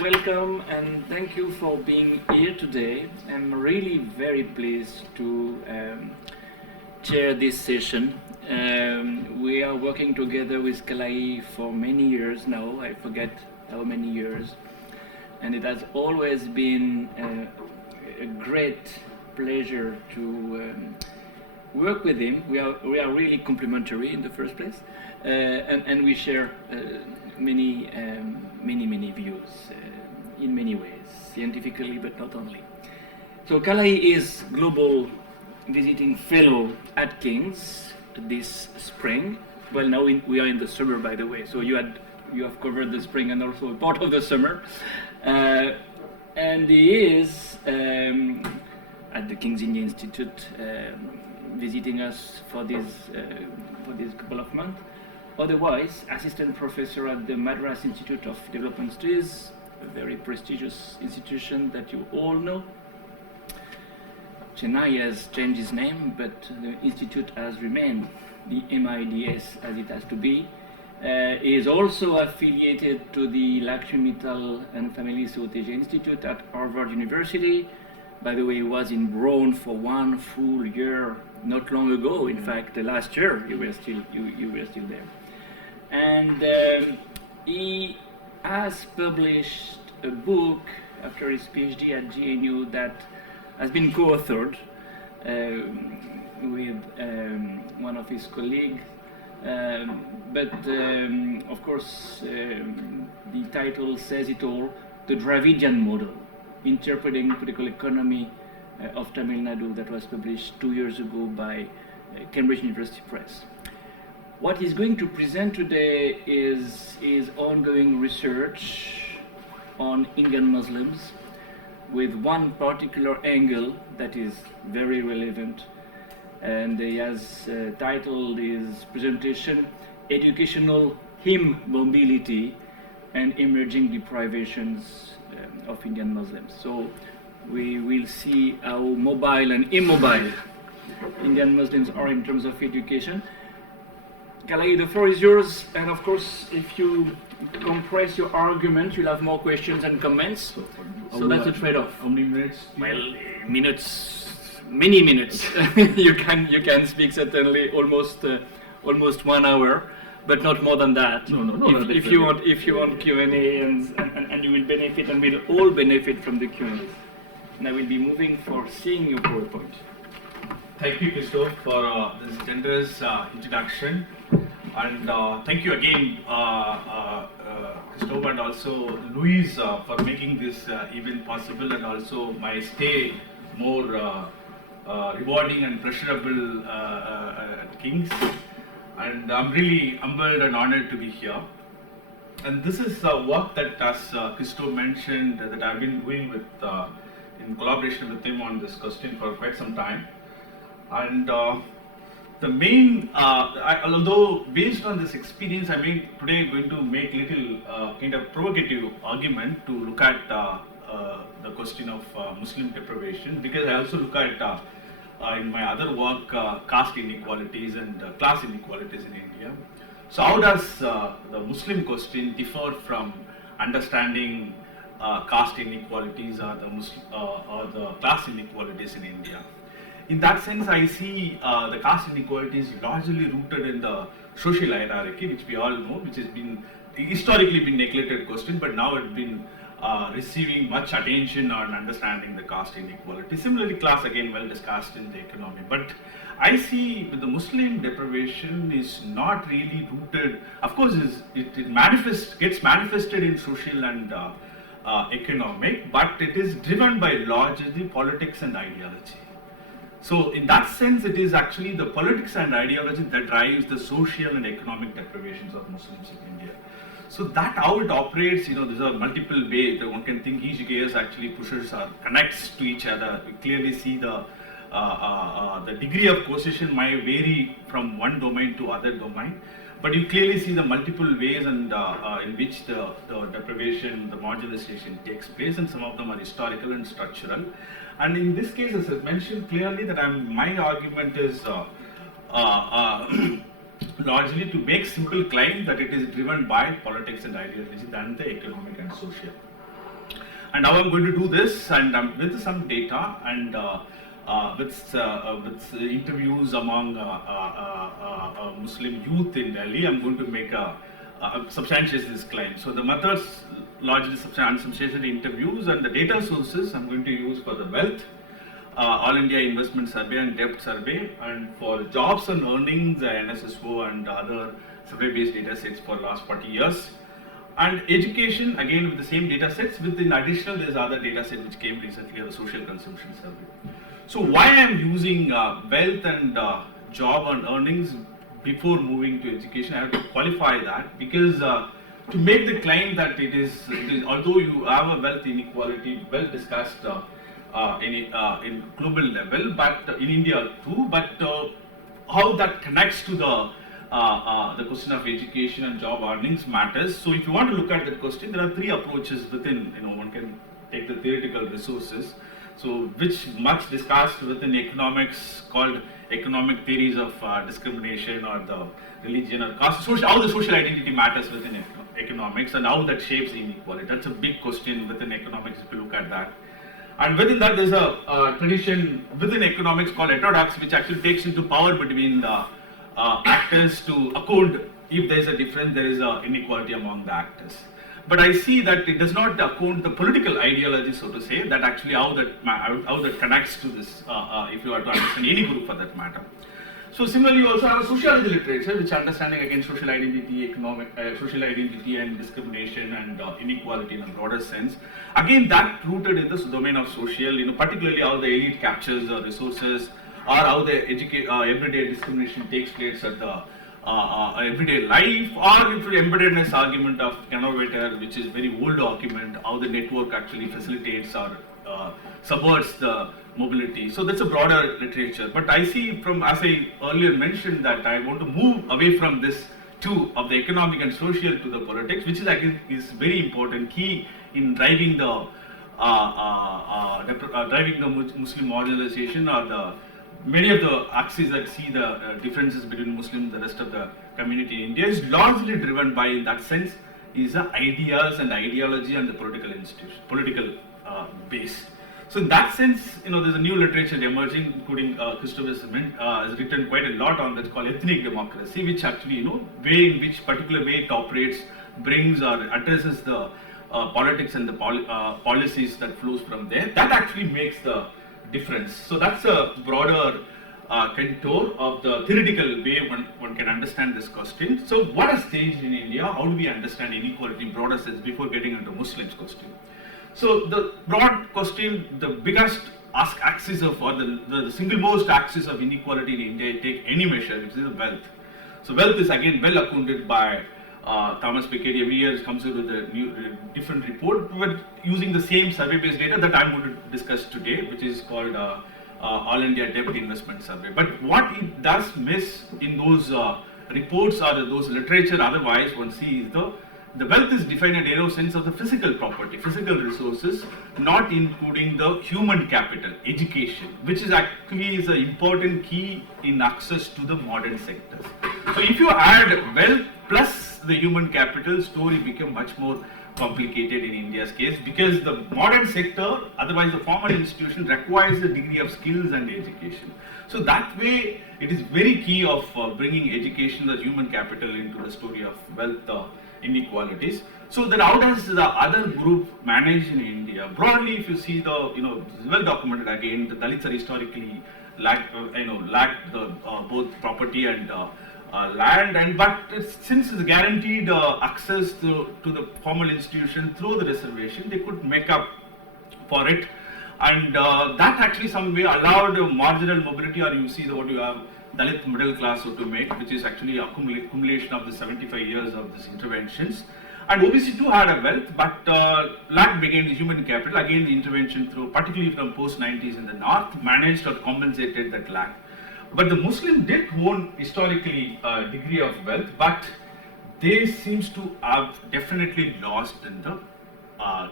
welcome and thank you for being here today. I'm really very pleased to chair this session. We are working together with Kalai for many years now, I forget how many years, and it has always been a great pleasure to work with him. We are really complementary in the first place, and we share many views in many ways, scientifically but not only. So Kalai is Global Visiting Fellow at King's this spring. Well, now we are in the summer, by the way, so you have covered the spring and also a part of the summer. And he is at the King's India Institute visiting us for this couple of months. Otherwise, assistant professor at the Madras Institute of Development Studies, a very prestigious institution that you all know. Chennai has changed its name, but the institute has remained the MIDS as it has to be. He is also affiliated to the Lakshmi Mittal and Family Southeast Institute at Harvard University. By the way, he was in Brown for 1 full year not long ago. In fact, last year you were still there. And he has published a book after his PhD at GNU that has been co-authored with one of his colleagues. But of course, the title says it all: The Dravidian Model, Interpreting Political Economy of Tamil Nadu, that was published 2 years ago by Cambridge University Press. What he's going to present today is his ongoing research on Indian Muslims, with one particular angle that is very relevant, and he has titled his presentation Educational Him Mobility and Emerging Deprivations of Indian Muslims. So we will see how mobile and immobile Indian Muslims are in terms of education. Kalai, the floor is yours, and of course, if you compress your argument, you'll have more questions and comments. So that's a trade-off. How many minutes? Well, many minutes. you can speak certainly almost 1 hour, but not more than that. No. If you want Q&A, and you will benefit, and we'll all benefit from the Q&A. And I will be moving for seeing your PowerPoint. Thank you, Christophe, for this generous introduction, and thank you again, Christophe, and also Louise for making this event possible, and also my stay more rewarding and pleasurable at King's. And I'm really humbled and honored to be here. And this is work that, as Christophe mentioned, that I've been doing with in collaboration with him on this question for quite some time. And the main, although based on this experience, I mean today going to make little kind of provocative argument to look at the question of Muslim deprivation, because I also look at in my other work caste inequalities and class inequalities in India. So how does the Muslim question differ from understanding caste inequalities or the class inequalities in India? In that sense, I see the caste inequalities largely rooted in the social hierarchy, which we all know, which has been historically been neglected question, but now it's been receiving much attention on understanding the caste inequality. Similarly, class again well discussed in the economy. But I see with the Muslim deprivation is not really rooted. Of course, it gets manifested in social and economic, but it is driven by largely politics and ideology. So in that sense, it is actually the politics and ideology that drives the social and economic deprivations of Muslims in India. So that how it operates, there's a multiple way that one can think each case actually pushes or connects to each other. We clearly see the degree of coercion might vary from one domain to other domain, but you clearly see the multiple ways and in which the deprivation, the marginalization takes place, and some of them are historical and structural. And in this case, as I mentioned clearly, that my argument is largely to make simple claim that it is driven by politics and ideology than the economic and social. And now I'm going to do this, and with some data and with interviews among Muslim youth in Delhi, I'm going to make substantiate this claim. So the methods largely unsubstantiated interviews, and the data sources I'm going to use for the wealth, All India Investment Survey and Debt Survey, and for jobs and earnings, NSSO and other survey-based data sets for last 40 years. And education, again with the same data sets, with in additional there's other data set which came recently, the social consumption survey. So why I am using wealth and job and earnings before moving to education, I have to qualify that, because to make the claim that it is although you have a wealth inequality well discussed in global level, but in India too, but how that connects to the question of education and job earnings matters. So if you want to look at that question, there are three approaches within, one can take the theoretical resources, so which much discussed within economics, called economic theories of discrimination or the religion or caste, how the social identity matters within economics and how that shapes inequality. That's a big question within economics if you look at that. And within that there's a tradition within economics called heterodox, which actually takes into power between the actors to account if there is a difference, there is an inequality among the actors. But I see that it does not account the political ideology, so to say, that actually how that connects to this, if you are to understand any group for that matter. So similarly, you also have a sociology literature, which understanding again social identity, social identity and discrimination and inequality in a broader sense. Again, that rooted in this domain of social, particularly how the elite captures the resources, or how the everyday discrimination takes place at the everyday life, or if embeddedness argument of Kalaiyarasa, which is very old document, how the network actually facilitates or subverts the mobility. So that's a broader literature. But I see from, as I earlier mentioned, that I want to move away from this too, of the economic and social to the politics, which is again is very important, key in driving the Muslim marginalization, or the many of the axes that see the differences between Muslims and the rest of the community in India is largely driven by, in that sense, is the ideas and ideology and the political institution, political base. So in that sense, there's a new literature emerging, including Christopher has written quite a lot on that's called ethnic democracy, which actually, way in which particular way it operates, brings or addresses the politics and the policies that flows from there. That actually makes the difference. So that's a broader contour of the theoretical way one can understand this question. So what has changed in India? How do we understand inequality in broader sense before getting into Muslims question? So the broad question, the biggest axis of, or the single most axis of inequality in India, take any measure, which is wealth. So wealth is again well accounted by Thomas Piketty. Every year comes out with a new, different report, but using the same survey-based data that I'm going to discuss today, which is called All India Debt Investment Survey. But what it does miss in those reports or those literature otherwise, one sees the wealth is defined in a narrow sense of the physical property, physical resources, not including the human capital, education, which is actually is an important key in access to the modern sectors. So if you add wealth plus the human capital, story become much more complicated in India's case, because the modern sector, otherwise the formal institution, requires a degree of skills and education. So that way, it is very key of bringing education, the human capital, into the story of wealth inequalities. So then how does the other group manage in India? Broadly, if you see the, it's well documented again, the Dalits are historically lacked the both property and land, but since it's guaranteed access to the formal institution through the reservation, they could make up for it, and that actually some way allowed marginal mobility, or you see what you have Dalit middle class, so to make, which is actually accumulation of the 75 years of these interventions. And OBC too had a wealth, but lack began the human capital. Again, the intervention through, particularly from post-90s in the north, managed or compensated that lack. But the Muslim did own historically a degree of wealth, but they seems to have definitely lost in the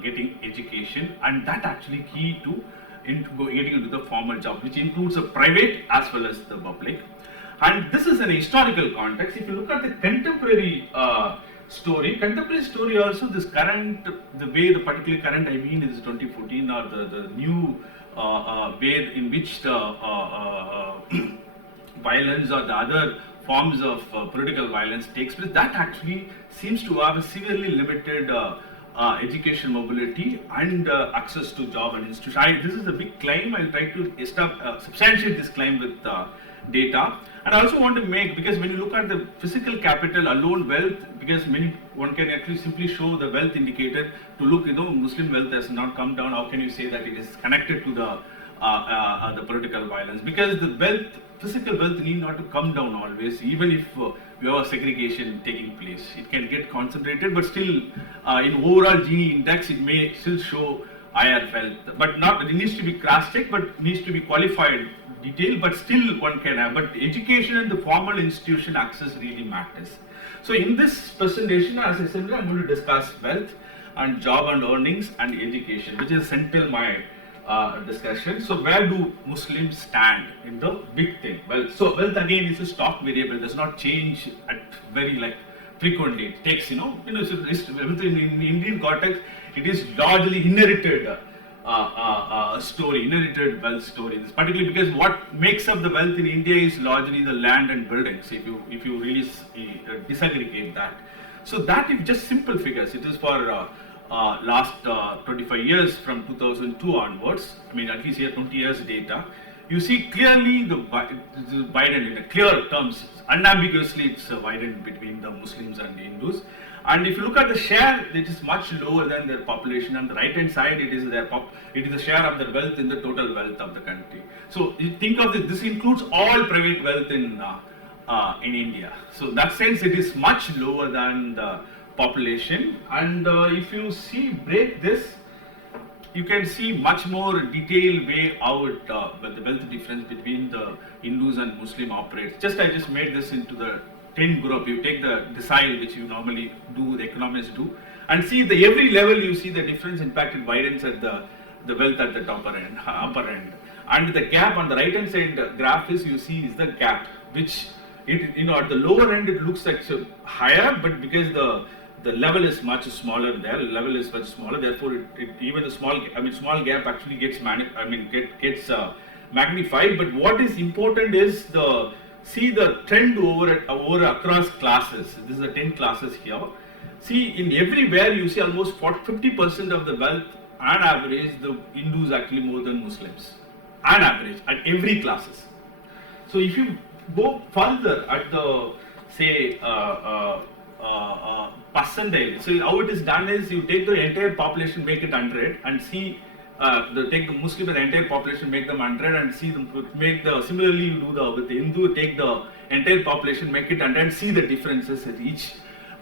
getting education, and that actually key to getting into the formal job, which includes the private as well as the public. And this is an historical context. If you look at the contemporary story. Contemporary story also, this current, the way the particular current I mean is 2014 or the new way in which the violence or the other forms of political violence takes place, that actually seems to have a severely limited education mobility and access to job and institution. This is a big claim. I'll try to substantiate this claim with data. And I also want to make, because when you look at the physical capital alone, wealth, because one can actually simply show the wealth indicator to look, Muslim wealth has not come down. How can you say that it is connected to the political violence? Because the wealth, physical wealth need not to come down always, even if we have a segregation taking place. It can get concentrated, but still in overall Gini index, it may still show higher wealth. But not, it needs to be cross-checked, but needs to be qualified detail, but still one can have. But education and the formal institution access really matters. So in this presentation, as I said, I'm going to discuss wealth and job and earnings and education, which is central my discussion. So where do Muslims stand in the big thing? Well, so wealth again is a stock variable, does not change at very frequently. It takes, within Indian context, it is largely inherited story, inherited wealth story. This particularly because what makes up the wealth in India is largely the land and buildings. If you really disaggregate that, so that is just simple figures. It is for last 25 years from 2002 onwards. I mean, at least here 20 years data. You see clearly the widened in clear terms. Unambiguously, it's widened between the Muslims and the Hindus. And if you look at the share, it is much lower than their population. On the right hand side, it is the share of their wealth in the total wealth of the country. So you think of this. This includes all private wealth in India. So in that sense, it is much lower than the population. And if you break this, you can see much more detailed way out the wealth difference between the Hindus and Muslim operates. I just made this into the 10 group. You take the decile, which you normally do, the economists do, and see the every level you see the difference. In fact, it widens at the wealth at the upper end. And the gap on the right hand side graph is the gap, which at the lower end it looks like higher, but because the level is much smaller there, therefore even the small gap actually gets magnified. But what is important is see the trend over across classes. This is the 10 classes here. See, in everywhere you see almost 50% of the wealth on average, the Hindus actually more than Muslims. On average, at every classes. So if you go further at the say percentile, so how it is done is you take the entire population, make it 100, and see take the Muslim and the entire population, make them 100, and see them similarly you do with the Hindu, take the entire population, make it 100, and see the differences at each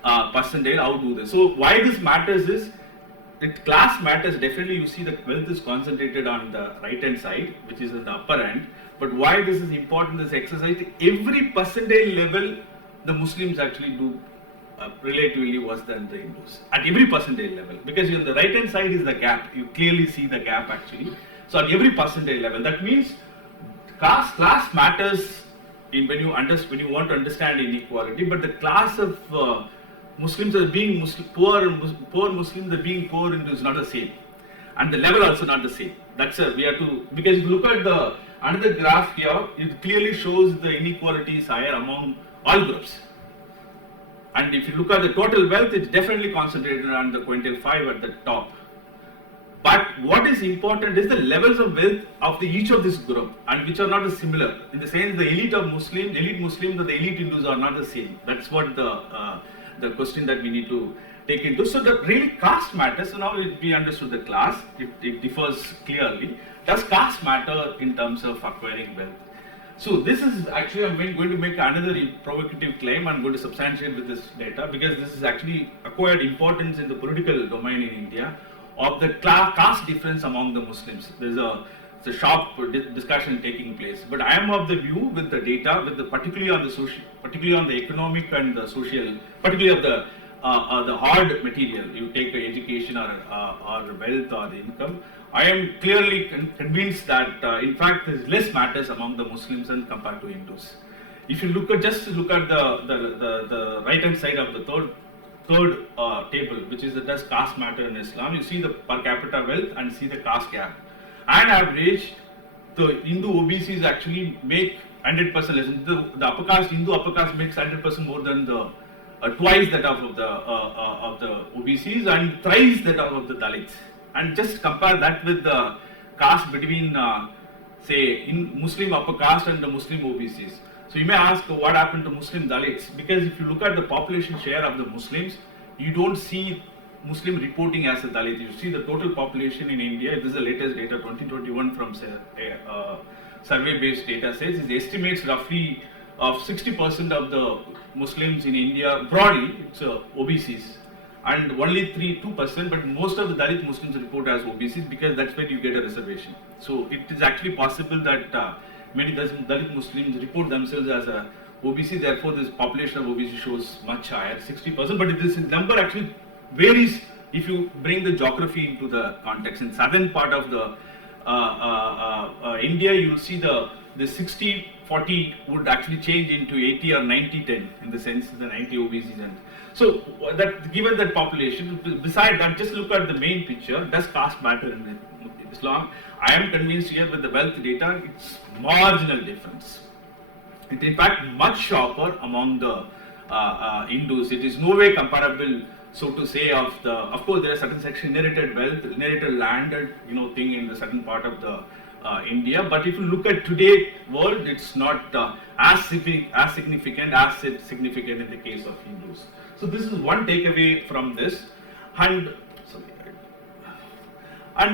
percentile. How do this? So why this matters is that class matters. Definitely you see the wealth is concentrated on the right hand side, which is at the upper end. But why this is important, this exercise, every percentile level the Muslims actually do relatively worse than the Hindus at every percentile level, because on the right hand side is the gap. You clearly see the gap actually. So at every percentile level, that means class matters when you want to understand inequality. But the class of Muslims as being poor Muslims as being poor is not the same, and the level also not the same. That's we have to, because if you look at another graph here, it clearly shows the inequality is higher among all groups. And if you look at the total wealth, it's definitely concentrated on the quintile 5 at the top. But what is important is the levels of wealth of each of this group, and which are not similar. In the sense, the elite Muslims and the elite Hindus are not the same. That's what the question that we need to take into. So the real caste matters. So now we understood the class. It differs clearly. Does caste matter in terms of acquiring wealth? So this is actually, I'm going to make another provocative claim. I'm going to substantiate with this data, because this is actually acquired importance in the political domain in India of the caste difference among the Muslims. There's a sharp discussion taking place. But I am of the view, with the data, particularly on the economic and the social, particularly of the hard material, you take the education or wealth or the income, I am clearly convinced that in fact there is less matters among the Muslims than compared to Hindus. If you look at the right hand side of the third table, which is does caste matter in Islam. You see the per capita wealth and see the caste gap. On average, the Hindu OBCs actually make 100% less. The upper caste, Hindu upper caste makes 100% more than the twice that of the OBCs and thrice that of the Dalits. And just compare that with the caste between, say, in Muslim upper caste and the Muslim OBCs. So you may ask what happened to Muslim Dalits, because if you look at the population share of the Muslims, you don't see Muslim reporting as a Dalit. You see the total population in India, this is the latest data 2021 from survey-based data sets, it estimates roughly of 60% of the Muslims in India, broadly, it's OBCs, and only 2%, but most of the Dalit Muslims report as OBCs because that's where you get a reservation. So it is actually possible that many Dalit Muslims report themselves as a OBC, therefore this population of OBC shows much higher, 60%, but this number actually varies if you bring the geography into the context. In southern part of the India, you will see the 60-40 would actually change into 80 or 90-10 in the sense the 90 OBCs. And so that given that population, beside that, just look at the main picture. Does caste matter in Islam? I am convinced here with the wealth data, it's marginal difference. It in fact much sharper among the Hindus. It is no way comparable, so to say, of course there are certain section inherited wealth, inherited land, thing in the certain part of the India. But if you look at today world, it's not as significant as it's significant in the case of Hindus. So this is one takeaway from this. And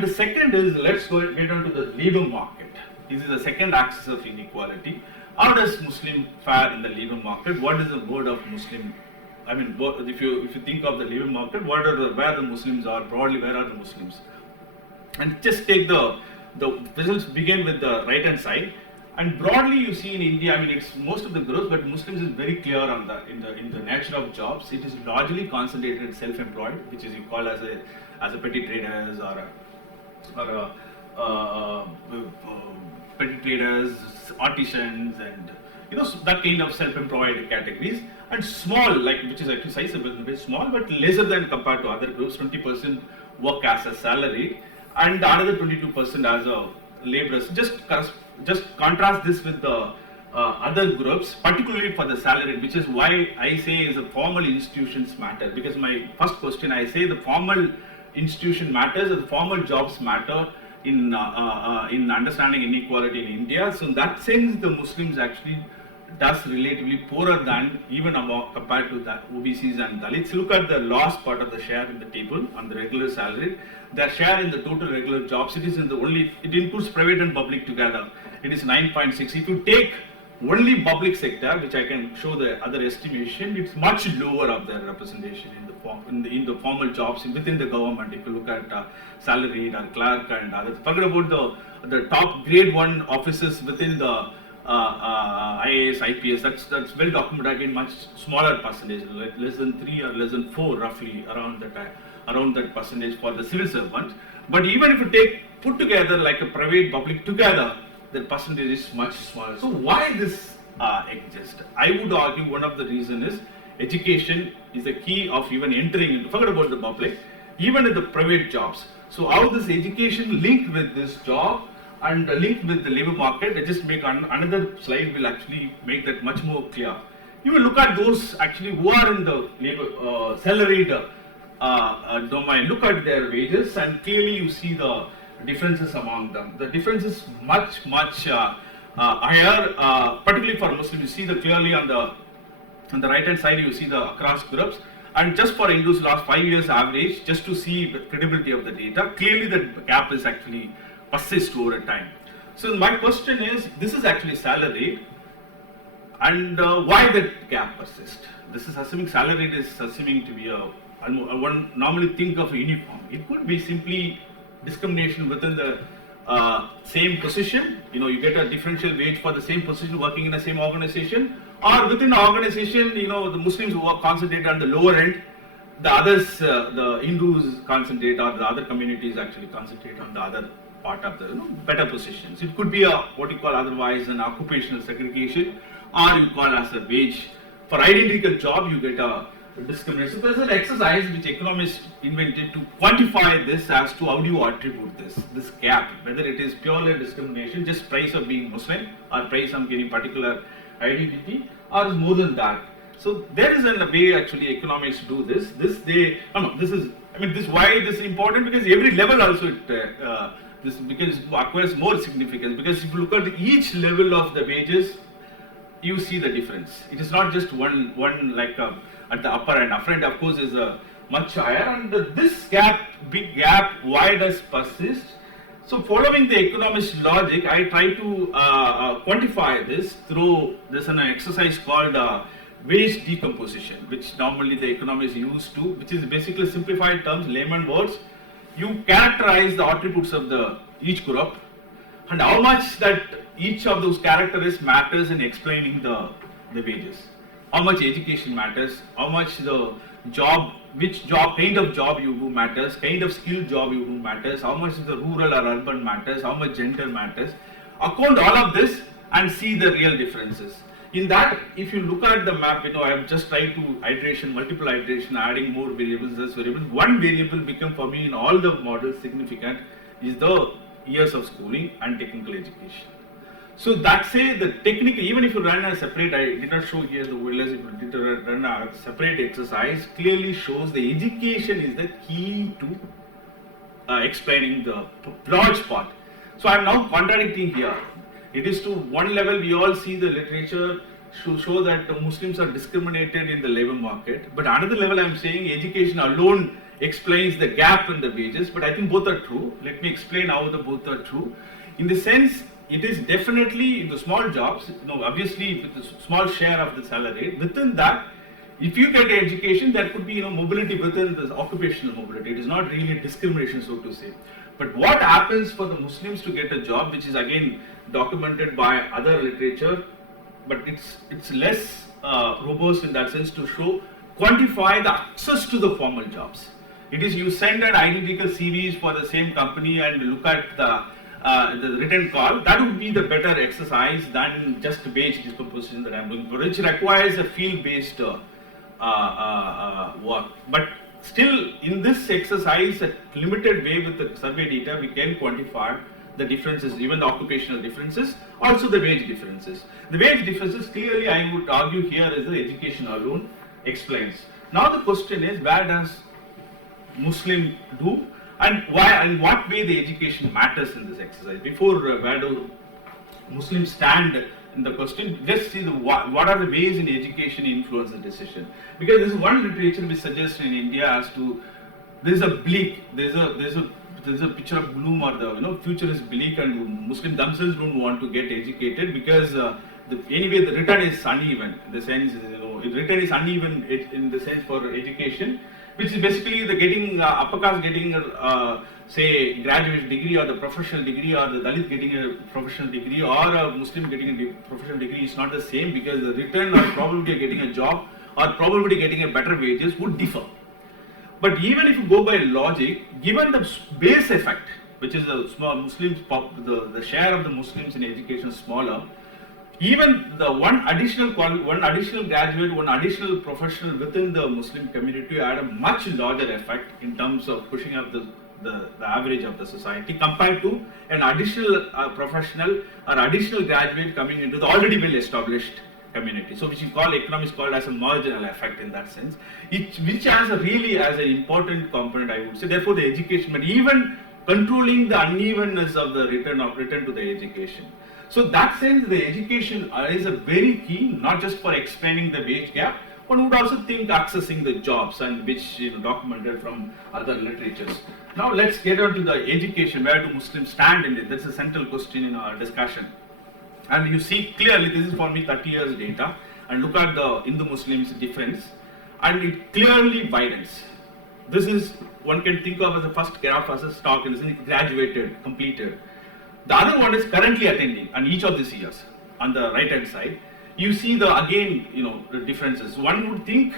the second is, let's get on to the labor market. This is the second axis of inequality. How does Muslim fare in the labor market? What is the word of Muslim? I mean, if you think of the labor market, where the Muslims are, broadly, where are the Muslims? And just take the results begin with the right hand side. And broadly, you see in India, I mean, it's most of the growth, but Muslims is very clear on that in the nature of jobs. It is largely concentrated self-employed, which is you call as a petty traders or petty traders, artisans, and that kind of self-employed categories. And small, which is actually sizable, very small, but lesser than compared to other groups. 20% work as a salary, and another 22% as a laborers. Just contrast this with the other groups, particularly for the salaried, which is why I say is the formal institutions matter. Because my first question, I say the formal institution matters, and the formal jobs matter in understanding inequality in India. So in that sense, the Muslims actually does relatively poorer than even compared to the OBCs and Dalits. Look at the last part of the share in the table on the regular salary. Their share in the total regular jobs, it includes private and public together. It is 9.6. If you take only public sector, which I can show the other estimation, it's much lower of their representation in the formal jobs within the government. If you look at salaried or clerk and others, forget about the top grade 1 offices within the IAS, IPS, that's well documented, again much smaller percentage, like less than 3 or less than 4 roughly around that percentage for the civil servants. But even if you put together like a private public together, the percentage is much smaller. So why this exists? I would argue one of the reasons is education is the key of even entering into, forget about the public, even in the private jobs. So how this education linked with this job and linked with the labor market, I just make another slide will actually make that much more clear. You will look at those actually who are in the labor salaried domain, look at their wages, and clearly you see the differences among them. The difference is much higher, particularly for Muslims. You see clearly on the right hand side, you see the across groups, and just for Hindus last 5 years average, just to see the credibility of the data, clearly the gap is actually persist over time. So my question is, this is actually salaried, and why that gap persists? This is assuming salaried is assuming to be one normally think of a uniform. It could be simply discrimination within the same position. You get a differential wage for the same position working in the same organization, or within the organization, the Muslims who are concentrated on the lower end, the others, the Hindus concentrate, or the other communities actually concentrate on the other part of the better positions. It could be what you call otherwise an occupational segregation, or you call as a wage. For identical job, you get discrimination. So there's an exercise which economists invented to quantify this as to how do you attribute this gap, whether it is purely discrimination, just price of being Muslim, or price of getting particular identity, or is more than that. So there is a way actually economists do this. This is why this is important, because every level also this acquires more significance, because if you look at each level of the wages, you see the difference. It is not just one like at the upper end. Upper end, of course, is much higher, and this big gap, why does persist? So following the economist logic, I try to quantify this through an exercise called wage decomposition, which normally the economists use to, which is basically simplified terms, layman words. You characterize the attributes of each group, and how much that each of those characteristics matters in explaining the wages. How much education matters, how much the job, kind of job you do matters, kind of skill job you do matters, how much the rural or urban matters, how much gender matters. Account all of this and see the real differences. In that, if you look at the map, I have just tried to multiple iteration, adding more variables, less variables. One variable become for me in all the models significant is the years of schooling and technical education. So that say the technical, even if you run a separate, I did not show here the whereas if you did run a separate exercise, clearly shows the education is the key to explaining the large part. So I am now contradicting here. It is to one level we all see the literature to show that Muslims are discriminated in the labor market, but another level I am saying education alone explains the gap in the wages, but I think both are true. Let me explain how the both are true. In the sense, it is definitely in the small jobs, obviously with a small share of the salary, within that, if you get education, there could be mobility within the occupational mobility. It is not really discrimination, so to say. But what happens for the Muslims to get a job, which is again documented by other literature, but it's less robust in that sense to quantify the access to the formal jobs. It is you send an identical CVs for the same company and look at the written call. That would be the better exercise than just wage decomposition that I am doing, which requires a field-based work. But still, in this exercise, a limited way with the survey data, we can quantify the differences, even the occupational differences, also the wage differences. The wage differences, clearly, I would argue here is the education alone explains. Now the question is, where does Muslim do, and why and what way the education matters in this exercise? Before where do Muslims stand in the question, just see what are the ways in education influence the decision. Because there is one literature which suggests in India as to there is a bleak, there is a picture of gloom, or the future is bleak, and Muslims themselves don't want to get educated because anyway the return is uneven. In the sense, the return is uneven in the sense for education, which is basically the getting upper caste getting say graduate degree, or the professional degree, or the Dalit getting a professional degree, or a Muslim getting a professional degree is not the same, because the return or probability of getting a job or probability of getting a better wages would differ. But even if you go by logic, given the base effect, which is the small Muslims, the share of the Muslims in education is smaller, even the one additional graduate, one additional professional within the Muslim community had a much larger effect in terms of pushing up the average of the society compared to an additional professional or additional graduate coming into the already well established community. So which is called, economics called as a marginal effect in that sense, which has really as an important component, I would say. Therefore the education, but even controlling the unevenness of the return to the education. So that sense, the education is a very key, not just for explaining the wage gap, one would also think accessing the jobs, and which documented from other literatures. Now let's get on to the education. Where do Muslims stand in it? That's a central question in our discussion. And you see clearly, this is for me 30 years data, and look at the Hindu-Muslims difference, and it clearly widens. This is, one can think of as the first graph as a stock, in the sense graduated, completed. The other one is currently attending, and each of these years, on the right hand side, you see the differences. One would think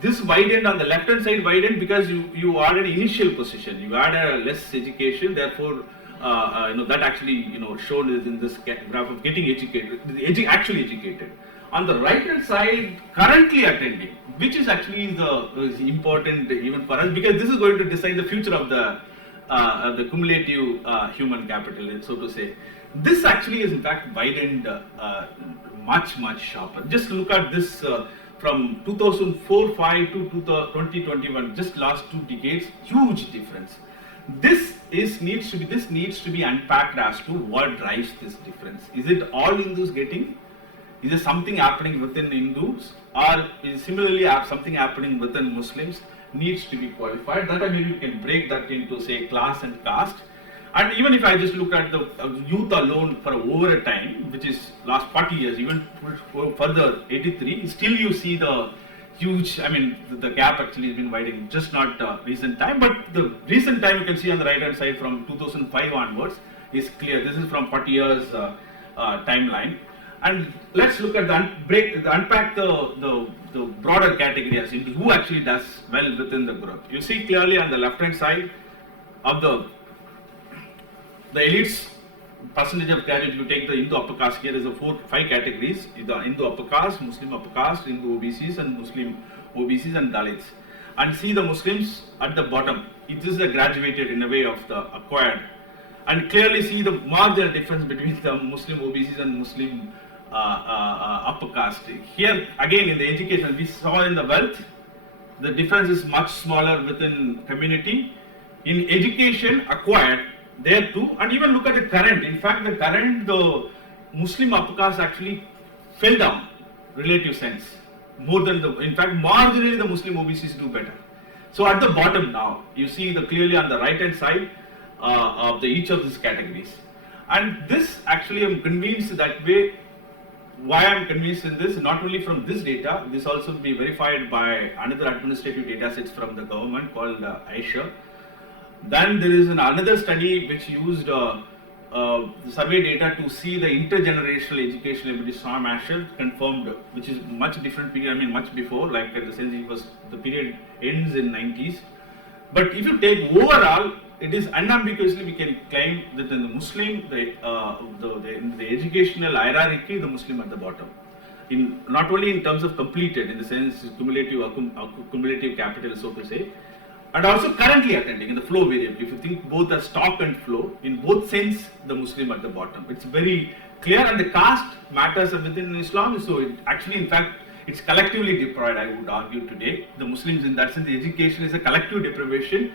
this widened on the left hand side widened because you had an initial position, you had a less education, therefore that actually shown is in this graph of getting educated, actually educated. On the right hand side, currently attending, which is actually is important even for us, because this is going to decide the future of the cumulative human capital, so to say. This actually is in fact widened much sharper. Just look at this from 2004-5 to 2021, just last 2 decades, huge difference. This needs to be unpacked as to what drives this difference. Is it all Hindus getting? Is there something happening within Hindus, or is similarly something happening within Muslims? Needs to be qualified. That maybe you can break that into, say, class and caste. And even if I just look at the youth alone for over a time, which is last 40 years, even further 83, still you see the huge, I mean, the gap actually has been widening, just not recent time, but the recent time you can see on the right hand side from 2005 onwards is clear. This is from 40 years timeline. And let's look at unpack the broader category as into who actually does well within the group. You see clearly on the left hand side of the elites percentage of graduates. You take the Hindu upper caste, here is the 5 categories: the Hindu upper caste, Muslim upper caste, Hindu OBCs, and Muslim OBCs and Dalits. And see the Muslims at the bottom. It is the graduated in a way of the acquired, and clearly see the marginal difference between the Muslim OBCs and Muslim upper caste. Here again in the education, we saw in the wealth, the difference is much smaller within community. In education acquired, there too, and even look at the current. In fact, the Muslim upper caste actually fell down, relative sense, more than in fact, marginally the Muslim OBCs do better. So at the bottom now, you see clearly on the right hand side of each of these categories. And this actually, I'm convinced that way. Why I'm convinced in this, not only from this data, this also will be verified by another administrative datasets from the government called AISHE. Then there is another study which used survey data to see the intergenerational education ability, STAR measure confirmed, which is much different period, I mean much before, like in the sense it was, the period ends in 90s. But if you take overall, it is unambiguously we can claim that in the Muslim, in the educational hierarchy, the Muslim at the bottom. In not only in terms of completed, in the sense cumulative capital, so to say, and also currently attending in the flow variable. If you think both the stock and flow, in both sense, the Muslim at the bottom. It's very clear, and the caste matters within Islam. So it actually, in fact, it's collectively deprived, I would argue today. The Muslims, in that sense, the education is a collective deprivation,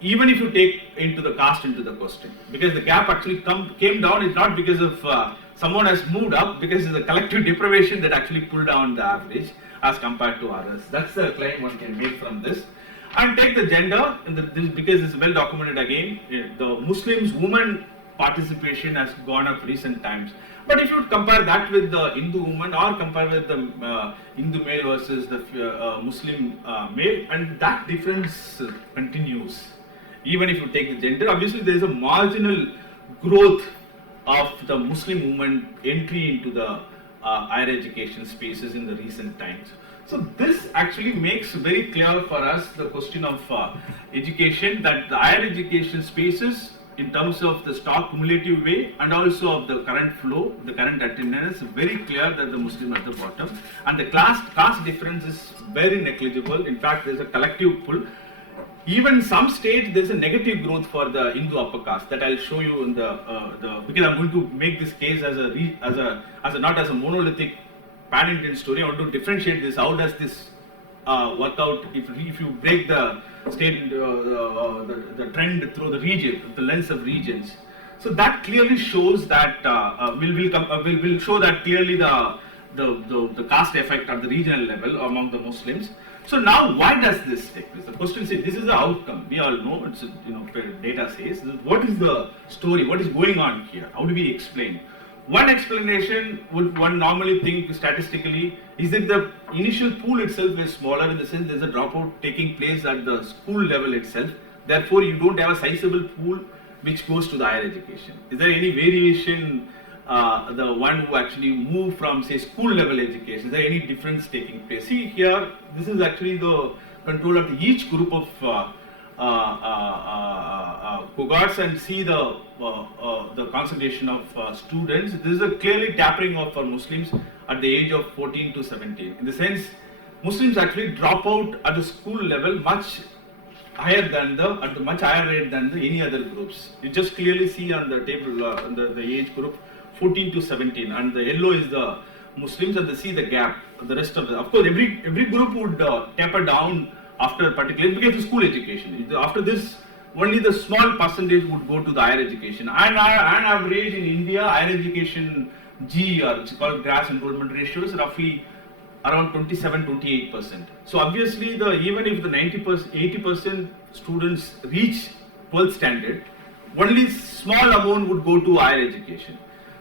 even if you take into the caste into the question. Because the gap actually came down, it's not because of someone has moved up, because it's a collective deprivation that actually pulled down the average as compared to others. That's the claim one can make from this. And take the gender, because it's well documented again, the Muslims women participation has gone up recent times. But if you compare that with the Hindu woman, or compare with the Hindu male versus the Muslim male, and that difference continues. Even if you take the gender, obviously there is a marginal growth of the Muslim woman entry into the higher education spaces in the recent times. So this actually makes very clear for us the question of education, that the higher education spaces in terms of the stock cumulative way and also of the current flow, the current attendance, very clear that the Muslim at the bottom, and the caste difference is very negligible. In fact, there is a collective pull. Even in some states there is a negative growth for the Hindu upper caste that I'll show you in because I'm going to make this case as not as a monolithic pan-Indian story. I want to differentiate this. How does this work out if you break the state, the trend through the region, the lens of regions? So that clearly shows that will show that clearly the caste effect at the regional level among the Muslims. So now, why does this take place? The question is, this is the outcome. We all know, it's data says. What is the story? What is going on here? How do we explain? One explanation would one normally think statistically is that the initial pool itself is smaller, in the sense there's a dropout taking place at the school level itself. Therefore, you don't have a sizable pool which goes to the higher education. Is there any variation? The one who actually moved from, say, school level education, is there any difference taking place? See here, this is actually the control of each group of cohorts, and see the concentration of students. This is a clearly tapering off for Muslims at the age of 14 to 17. In the sense, Muslims actually drop out at the school level much higher than at the much higher rate than any other groups. You just clearly see on the table the age group 14 to 17, and the yellow is the Muslims, and they see the gap. The rest of course, every group would taper down after particularly because of school education. After this, only the small percentage would go to the higher education. And on average in India, higher education GER, which is called gross enrollment ratio, is roughly around 27-28%. So obviously, even if the 80% students reach 12th standard, only small amount would go to higher education.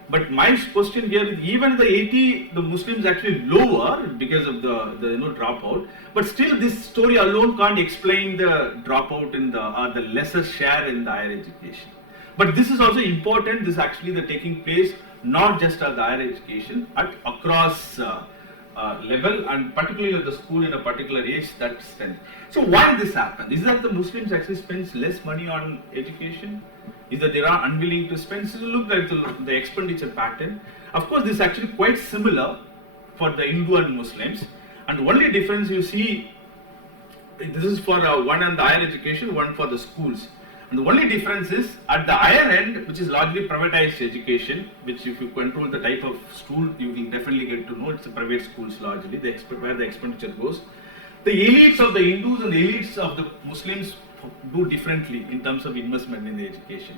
But my question here is, even the Muslims actually lower because of the dropout. But still, this story alone can't explain the dropout in the lesser share in the higher education. But this is also important. This actually the taking place not just at the higher education, at across level, and particularly at the school in a particular age that strength. So why this happens? Is that the Muslims actually spend less money on education? Is that they are unwilling to spend? So look at the expenditure pattern. Of course, this is actually quite similar for the Hindu and Muslims, and the only difference you see, this is for one on the higher education, one for the schools. And the only difference is at the higher end, which is largely privatized education, which if you control the type of school, you will definitely get to know it's the private schools largely, where the expenditure goes. The elites of the Hindus and the elites of the Muslims do differently in terms of investment in the education.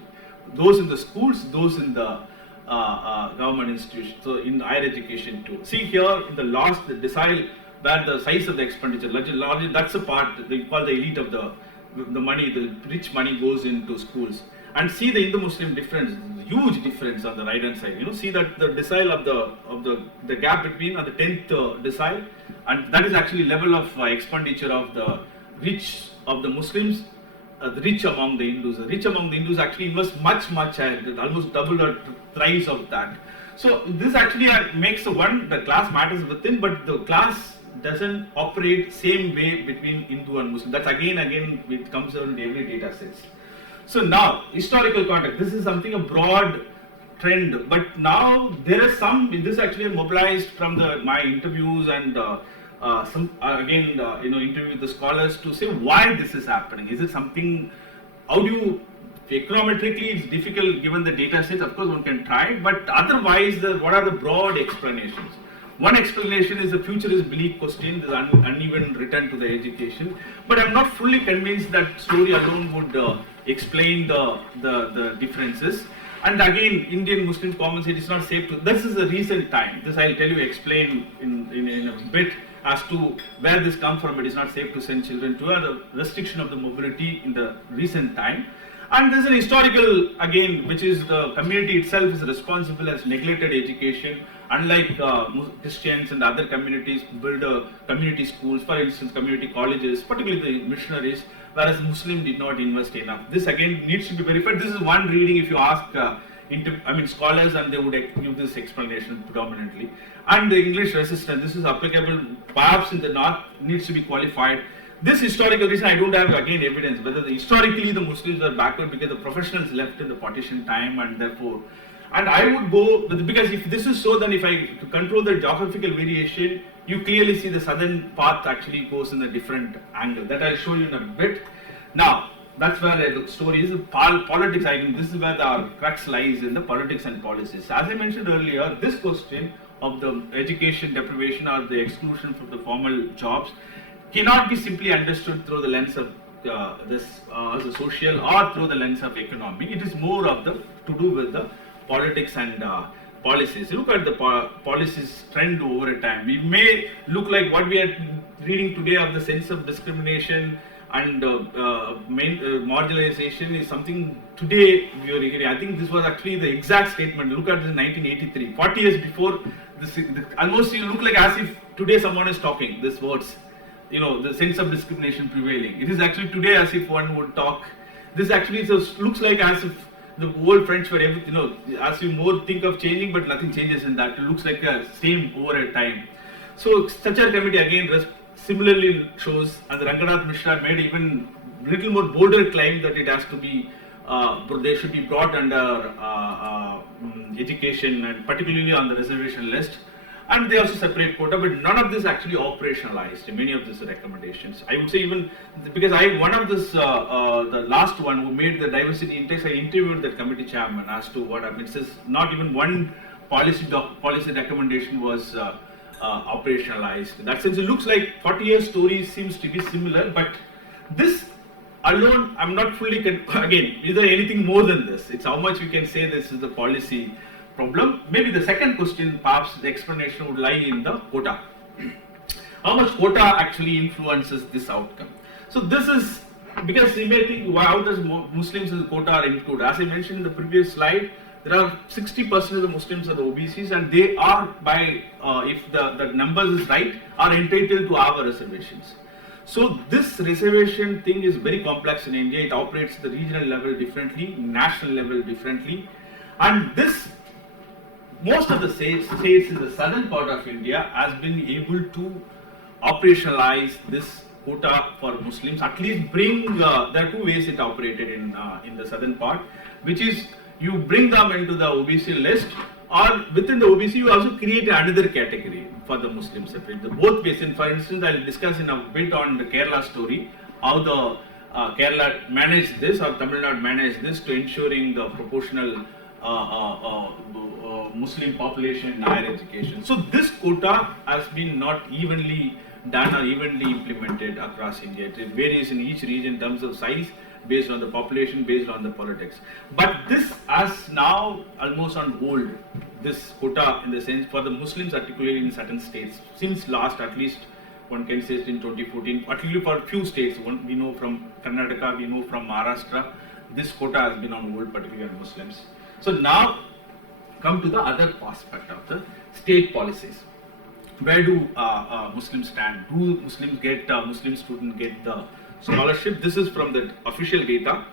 Those in the schools, those in the government institutions, so in higher education too. See here in the last decile where the size of the expenditure, largely that's a part they call the elite of the money, the rich money goes into schools. And see the Hindu-Muslim difference, huge difference on the right hand side. See that the decile of the gap between on the 10th decile, and that is actually level of expenditure of the rich of the Muslims, the rich among the Hindus. The rich among the Hindus actually invest much higher, almost double or thrice of that. So this actually makes the class matters within, but the class doesn't operate same way between Hindu and Muslim. That's again it comes out in every data sets. So now historical context. This is something a broad trend, but now there is this actually mobilized from my interviews and interview with the scholars to say why this is happening. Is it something? How do you econometrically? It's difficult given the data sets. Of course, one can try, but otherwise, what are the broad explanations? One explanation is the future is bleak question, there's uneven return to the education. But I'm not fully convinced that story alone would explain the differences. And again, Indian Muslim common sense is not safe to. This is a recent time. This I'll tell you, explain in a bit as to where this comes from. It is not safe to send children to the restriction of the mobility in the recent time. And there's an historical, again, which is the community itself is responsible as neglected education. Unlike Christians and other communities build community schools, for instance, community colleges, particularly the missionaries, whereas Muslims did not invest enough. This again needs to be verified. This is one reading if you ask scholars, and they would give this explanation predominantly. And the English resistance, this is applicable perhaps in the north, needs to be qualified. This historical reason, I don't have again evidence whether historically the Muslims were backward because the professionals left in the partition time, and therefore, and I would go because if this is so, then if I control the geographical variation, you clearly see the southern path actually goes in a different angle. That I'll show you in a bit. Now, that's where the story is. Politics, this is where our crux lies in the politics and policies. As I mentioned earlier, this question of the education deprivation or the exclusion from the formal jobs cannot be simply understood through the lens of as a social or through the lens of economic. It is more of to do with the politics and policies. Look at the policies trend over a time. We may look like what we are reading today of the sense of discrimination and marginalization is something today we are hearing. I think this was actually the exact statement. Look at this in 1983, 40 years before. Almost you look like as if today someone is talking these words. The sense of discrimination prevailing. It is actually today as if one would talk. This actually looks like as if the old French were everything, as you more think of changing, but nothing changes in that. It looks like the same over a time. So, such a committee again similarly shows, and the Ranganath Mishra made even little more bolder claim that it has to be, they should be brought under education, and particularly on the reservation list. and they also separate quota, but none of this actually operationalized, many of these recommendations. I would say even, because one of this, the last one who made the diversity index, I interviewed the committee chairman as to what happened. It says not even one policy recommendation was operationalized. In that sense, it looks like 40-year story seems to be similar, but this alone, I'm not fully, again, is there anything more than this? It's how much we can say this is the policy problem. Maybe the second question, perhaps the explanation would lie in the quota. How much quota actually influences this outcome? So this is, because you may think, how does Muslims in the quota are included? As I mentioned in the previous slide, there are 60% of the Muslims are the OBCs, and they are, by if the numbers is right, are entitled to our reservations. So this reservation thing is very complex in India. It operates at the regional level differently, national level differently, and this, most of the states in the southern part of India has been able to operationalize this quota for Muslims. At least bring, there are two ways it operated in the southern part, which is you bring them into the OBC list, or within the OBC you also create another category for the Muslims separate. The both ways. For instance, I will discuss in a bit on the Kerala story, how the Kerala managed this, or Tamil Nadu managed this to ensuring the proportional Muslim population in higher education. So this quota has been not evenly done or evenly implemented across India. It varies in each region in terms of size, based on the population, based on the politics. But this has now almost on hold, this quota, in the sense for the Muslims, particularly in certain states, since last, at least one can say in 2014, particularly for a few states. One, we know from Karnataka, we know from Maharashtra, this quota has been on hold, particularly on Muslims. So now come to the other aspect of the state policies. Where do Muslims stand? Do Muslims get, Muslim students get the scholarship? This is from the official data,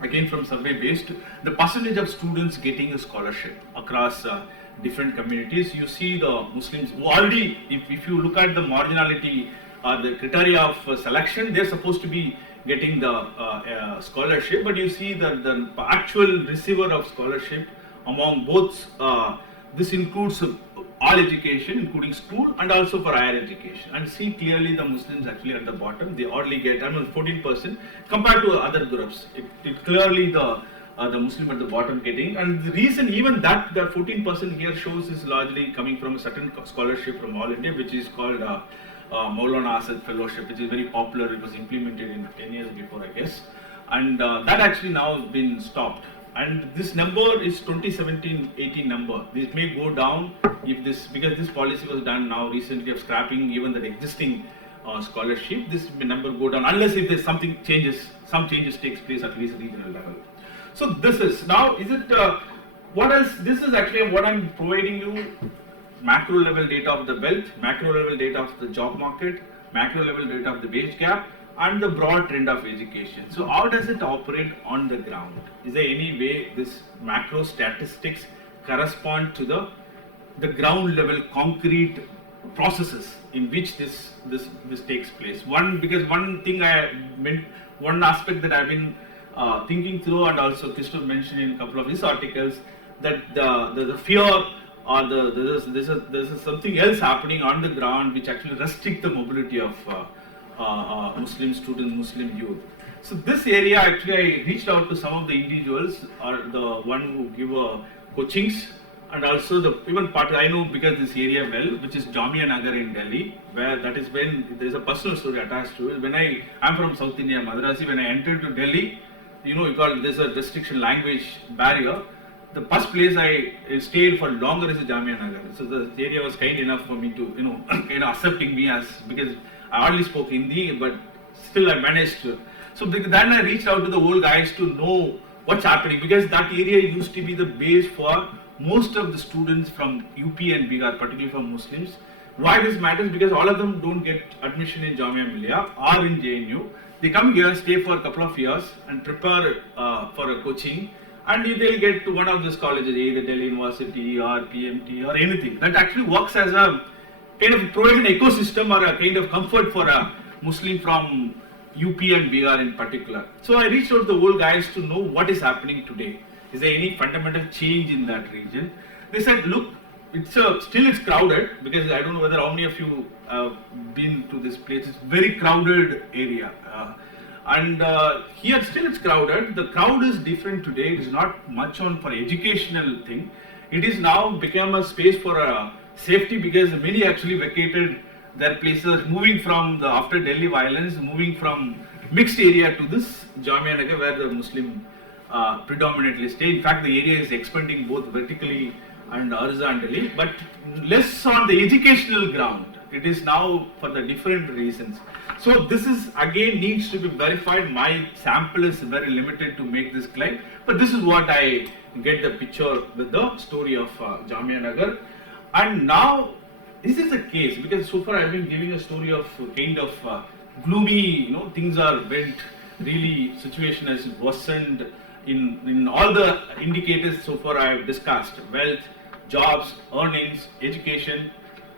again from survey based. The percentage of students getting a scholarship across different communities. You see the Muslims who already, if you look at the marginality, the criteria of selection, they're supposed to be getting the scholarship, but you see that the actual receiver of scholarship among both, this includes all education, including school and also for higher education. And see clearly the Muslims actually at the bottom, they hardly get, 14% compared to other groups. It clearly the Muslim at the bottom getting, and the reason even that the 14% here shows is largely coming from a certain scholarship from All India, which is called Maulana Asad Fellowship, which is very popular. It was implemented in 10 years before, I guess, and that actually now has been stopped. And this number is 2017-18 number. This may go down if this, because this policy was done now recently of scrapping even the existing scholarship. This number go down unless if there's something changes, some changes takes place at least regional level. So this is now, is it what else? This is actually what I'm providing you: macro level data of the wealth, macro level data of the job market, macro level data of the wage gap, and the broad trend of education. So how does it operate on the ground? Is there any way this macro statistics correspond to the ground level concrete processes in which this takes place? Because one thing one aspect that I've been thinking through, and also Christoph mentioned in a couple of his articles, that the fear or there's something else happening on the ground which actually restrict the mobility of Muslim students, Muslim youth. So this area, actually I reached out to some of the individuals, or the one who give coachings, and also the even part I know because this area well, which is Jamia Nagar in Delhi, where that is when there is a personal story attached to it. When I'm from South India, Madras. When I entered to Delhi, there's a restriction, language barrier. The first place I stayed for longer is Jamia Nagar. So the area was kind enough for me to accepting me as, because I hardly spoke Hindi, but still I managed to. So then I reached out to the old guys to know what's happening, because that area used to be the base for most of the students from UP and Bihar, particularly from Muslims. Why this matters? Because all of them don't get admission in Jamia Millia or in JNU. They come here, stay for a couple of years and prepare for a coaching, and they'll get to one of these colleges, either Delhi University or PMT or anything. That actually works as a kind of provides an ecosystem or a kind of comfort for a Muslim from UP and Bihar in particular. So I reached out to the old guys to know what is happening today. Is there any fundamental change in that region? They said, look, still it's crowded, because I don't know whether how many of you have been to this place. It's very crowded area, and here still it's crowded. The crowd is different today. It is not much on for educational thing. It is now become a space for safety, because many actually vacated their places, moving from the after Delhi violence, moving from mixed area to this Jamia Nagar, where the Muslim predominantly stay. In fact, the area is expanding both vertically and horizontally, but less on the educational ground. It is now for the different reasons. So this is again needs to be verified. My sample is very limited to make this claim, but this is what I get the picture with the story of Jamia Nagar. And now this is a case, because so far I have been giving a story of kind of gloomy, things are went really, situation has worsened in all the indicators so far I have discussed: wealth, jobs, earnings, education.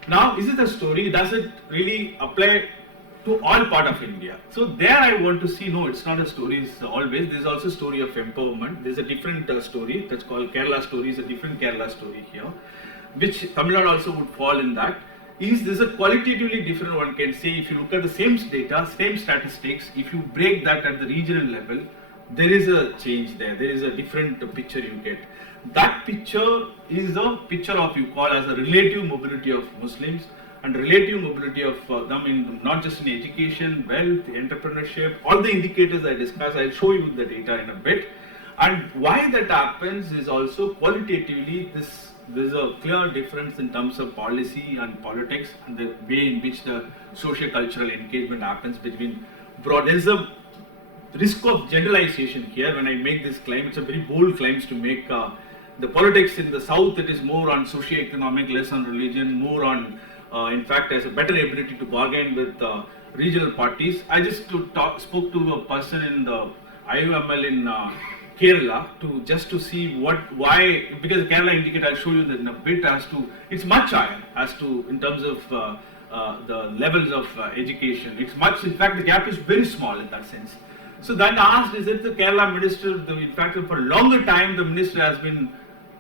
Now, is it a story? Does it really apply to all part of India? So there I want to see, no, it's not a story, it's always, there's also a story of empowerment. There's a different story that's called Kerala story, is a different Kerala story here, which Tamil Nadu also would fall in that. Is this a qualitatively different, one can say, if you look at the same data, same statistics, if you break that at the regional level, there is a change there, there is a different picture you get. That picture is a picture of, you call as a relative mobility of Muslims, and relative mobility of them in not just in education, wealth, entrepreneurship, all the indicators I discussed. I'll show you the data in a bit. And why that happens is also qualitatively, there's a clear difference in terms of policy and politics and the way in which the socio-cultural engagement happens between broad. There's a risk of generalization here when I make this claim. It's a very bold claim to make. The politics in the south, it is more on socio-economic, less on religion, more on, in fact, has a better ability to bargain with regional parties. I just spoke to a person in the IUML in Kerala to see why, because the Kerala indicator, I'll show you that in a bit, as to, it's much higher as to, in terms of the levels of education. It's much, in fact, the gap is very small in that sense. So then asked, is it the Kerala minister, in fact, for a longer time, the minister has been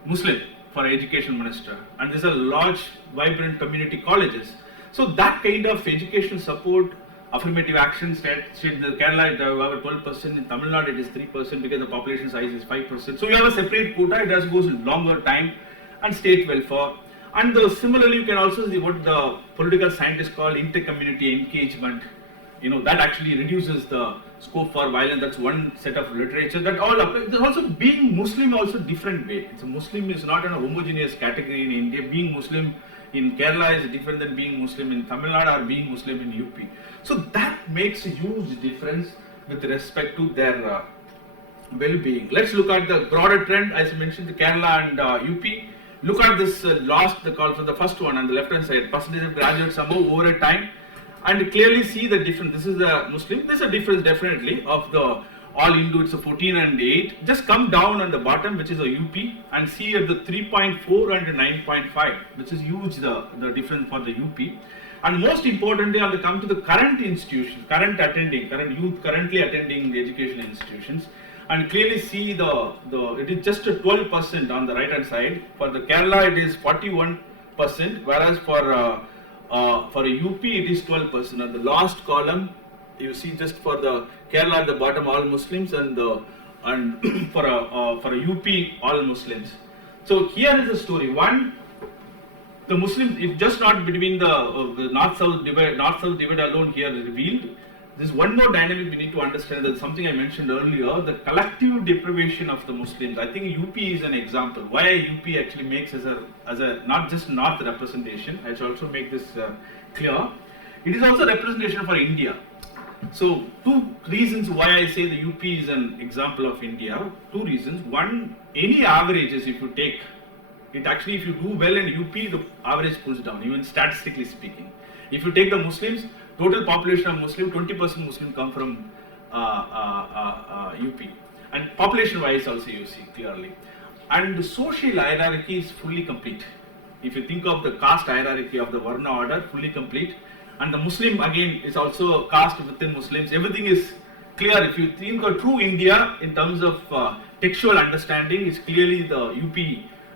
Muslim for education minister, and there's a large, vibrant community colleges. So that kind of education support, affirmative action, state the Kerala, it have 12%, in Tamil Nadu it is 3% because the population size is 5%. So you have a separate quota, it does goes longer time, and state welfare. And similarly, you can also see what the political scientists call inter-community engagement. That actually reduces the scope for violence. That's one set of literature that all applies. There's also being Muslim also different way. It's a Muslim is not in a homogeneous category in India. Being Muslim in Kerala is different than being Muslim in Tamil Nadu or being Muslim in UP. So that makes a huge difference with respect to their well-being. Let's look at the broader trend. As I mentioned, the Kerala and UP. Look at this the call for the first one on the left-hand side, percentage of graduates above over a time. And clearly see the difference. This is the Muslim. There's a difference definitely of the all Hindu. It's a 14 and 8. Just come down on the bottom, which is a UP, and see at the 3.4 and 9.5, which is huge. The difference for the UP. And most importantly, on the come to the current institution, current youth currently attending the educational institutions, and clearly see it is just a 12% on the right hand side. For the Kerala, it is 41%, whereas for a UP, it is 12%. And the last column, you see just for the Kerala at the bottom, all Muslims, and for a UP, all Muslims. So here is the story. One, the Muslims, it's just not between the north-south divide alone here revealed. There's one more dynamic we need to understand. That's something I mentioned earlier, the collective deprivation of the Muslims. I think UP is an example. Why UP actually makes as a not just north representation. I should also make this clear. It is also representation for India. So two reasons why I say the UP is an example of India. Two reasons. One, any averages if you take, it actually if you do well in UP, the average pulls down, even statistically speaking. If you take the Muslims, total population of Muslim, 20% Muslim come from UP. And population wise also you see clearly. And the social hierarchy is fully complete. If you think of the caste hierarchy of the Varna order, fully complete. And the Muslim again is also a caste within Muslims. Everything is clear. If you think of true India in terms of textual understanding, it's clearly the UP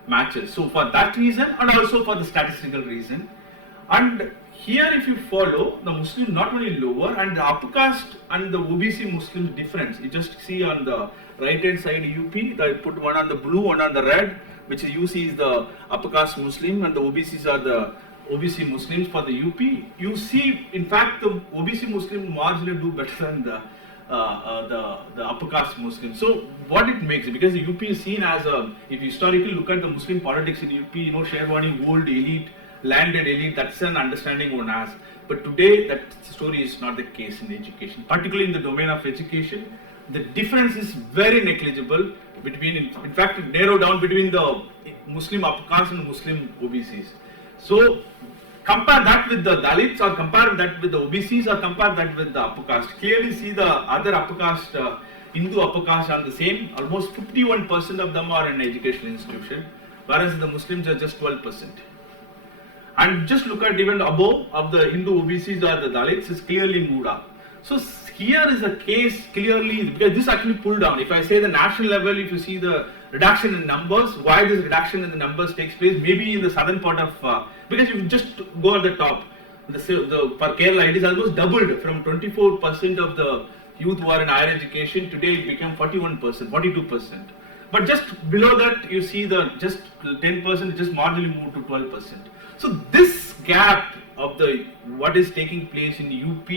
matches. So for that reason, and also for the statistical reason, and here if you follow, the Muslim not only lower, and the upper caste and the OBC Muslims difference. You just see on the right hand side UP, I put one on the blue, one on the red, which is UC is the upper caste Muslim and the OBCs are the OBC Muslims. For the UP, you see in fact the OBC Muslim marginally do better than the upper caste Muslims. So what it makes, because the UP is seen as a, if you historically look at the Muslim politics in UP, you know, Sherwani, gold, elite, landed elite, that's an understanding one has. But today that story is not the case in education, particularly in the domain of education. The difference is very negligible between, in fact, it narrowed down between the Muslim upper caste and Muslim OBCs. So compare that with the Dalits, or compare that with the OBCs, or compare that with the upper caste. Clearly see the other upper caste, Hindu upper caste are the same. Almost 51% of them are in educational institution, whereas the Muslims are just 12%. And just look at even above of the Hindu OBCs or the Dalits is clearly moved up. So here is a case clearly, because this actually pulled down. If I say the national level, if you see the reduction in numbers, why this reduction in the numbers takes place, maybe in the southern part of, because if you just go at the top, for Kerala, it is almost doubled from 24% of the youth who are in higher education, today it became 41%, 42%. But just below that, you see the just 10% just marginally moved to 12%. So this gap of the what is taking place in UP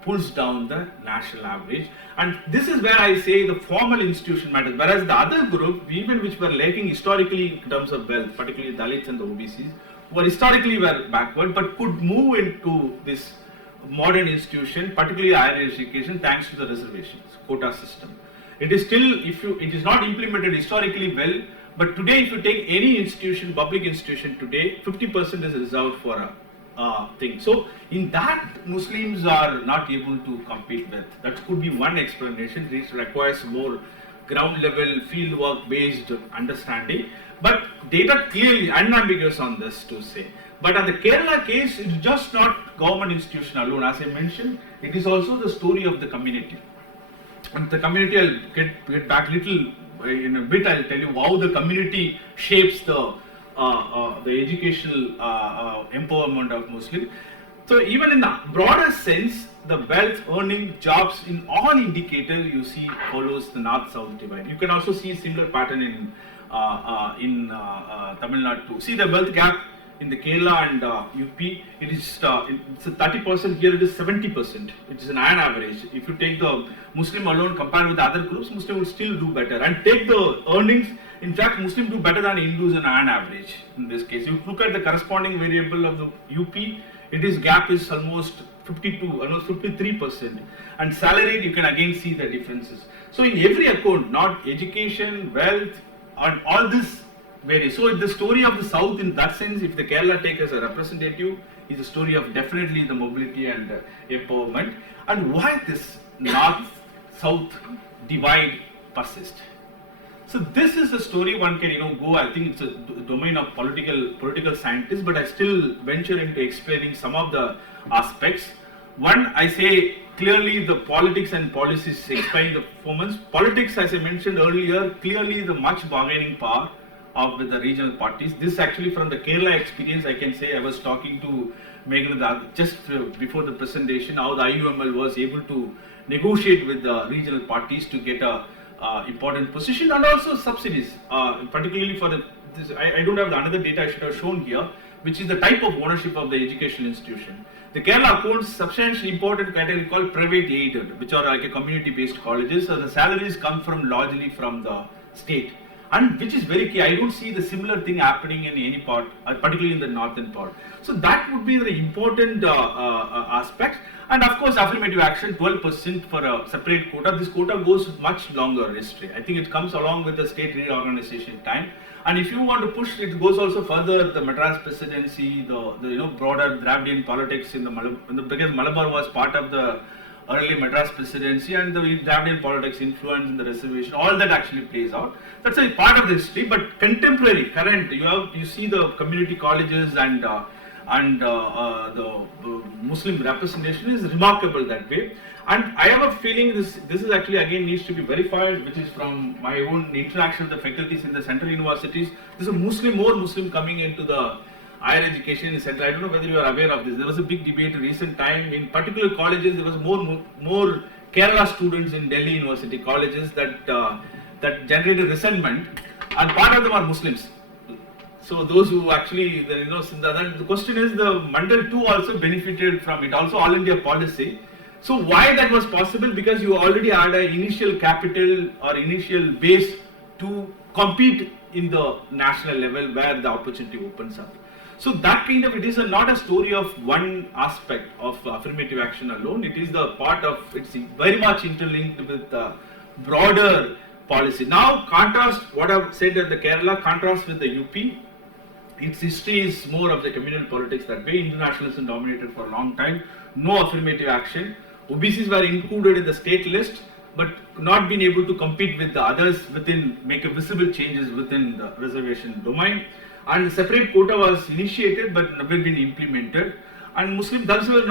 pulls down the national average, and this is where I say the formal institution matters, whereas the other group, even which were lacking historically in terms of wealth, particularly Dalits and the OBCs, were historically were backward but could move into this modern institution, particularly higher education, thanks to the reservations, quota system. It is still, it is not implemented historically well, but today if you take any institution, public institution today, 50% is reserved for a thing. So in that, Muslims are not able to compete with. That could be one explanation. This requires more ground level, field work based understanding. But data clearly unambiguous on this to say. But in the Kerala case, it's just not government institution alone. As I mentioned, it is also the story of the community. And the community, I'll get back little in a bit. I'll tell you how the community shapes the educational empowerment of Muslim. So even in the broader sense, the wealth, earning, jobs in all indicators you see follows the north-south divide. You can also see a similar pattern in Tamil Nadu too. See the wealth gap in the Kerala and UP, it is it's a 30%, here it is 70%. It is an average. If you take the Muslim alone, compare with the other groups, Muslim will still do better. And take the earnings, in fact, Muslim do better than Hindus in an average in this case. If you look at the corresponding variable of the UP, it is gap is almost 52, almost 53%. And salaried, you can again see the differences. So in every account, not education, wealth, and all this varies. So the story of the South in that sense, if the Kerala take as a representative, is a story of definitely the mobility and empowerment. And why this North-South divide persists. So this is a story one can go. I think it's a domain of political scientists, but I still venture into explaining some of the aspects. One, I say clearly the politics and policies explain the performance. Politics, as I mentioned earlier, clearly the much bargaining power with the regional parties. This actually from the Kerala experience, I can say I was talking to Meghana just before the presentation, how the IUML was able to negotiate with the regional parties to get a important position, and also subsidies, particularly for this. I don't have the another data I should have shown here, which is the type of ownership of the educational institution. The Kerala accounts substantially important category called private aided, which are like a community-based colleges. So the salaries come from largely from the state, and which is very key. I don't see the similar thing happening in any part, particularly in the northern part. So that would be the important aspect. And of course, affirmative action, 12% for a separate quota. This quota goes much longer history. I think it comes along with the state reorganization time. And if you want to push, it goes also further. The Madras presidency, the broader Dravidian politics in because Malabar was part of the early Madras presidency, and the Dravidian politics influence in the reservation. All that actually plays out. That's a part of the history. But contemporary, current, you see the community colleges and and the Muslim representation is remarkable that way. And I have a feeling this is actually again needs to be verified, which is from my own interaction with the faculties in the central universities. There's more Muslim coming into the higher education in central. I don't know whether you are aware of this. There was a big debate in recent time. In particular colleges, there was more Kerala students in Delhi University colleges that generated resentment, and part of them are Muslims. So those who actually, the question is, the Mandal too also benefited from it, also all India policy. So why that was possible? Because you already had an initial capital or initial base to compete in the national level where the opportunity opens up. So that kind of, it is not a story of one aspect of affirmative action alone. It is the part of, it's very much interlinked with broader policy. Now contrast what I've said at the Kerala, contrast with the UP. Its history is more of the communal politics that way. Internationalism dominated for a long time. No affirmative action. OBCs were included in the state list, but not been able to compete with the others make a visible changes within the reservation domain. And separate quota was initiated but never been implemented. And Muslims themselves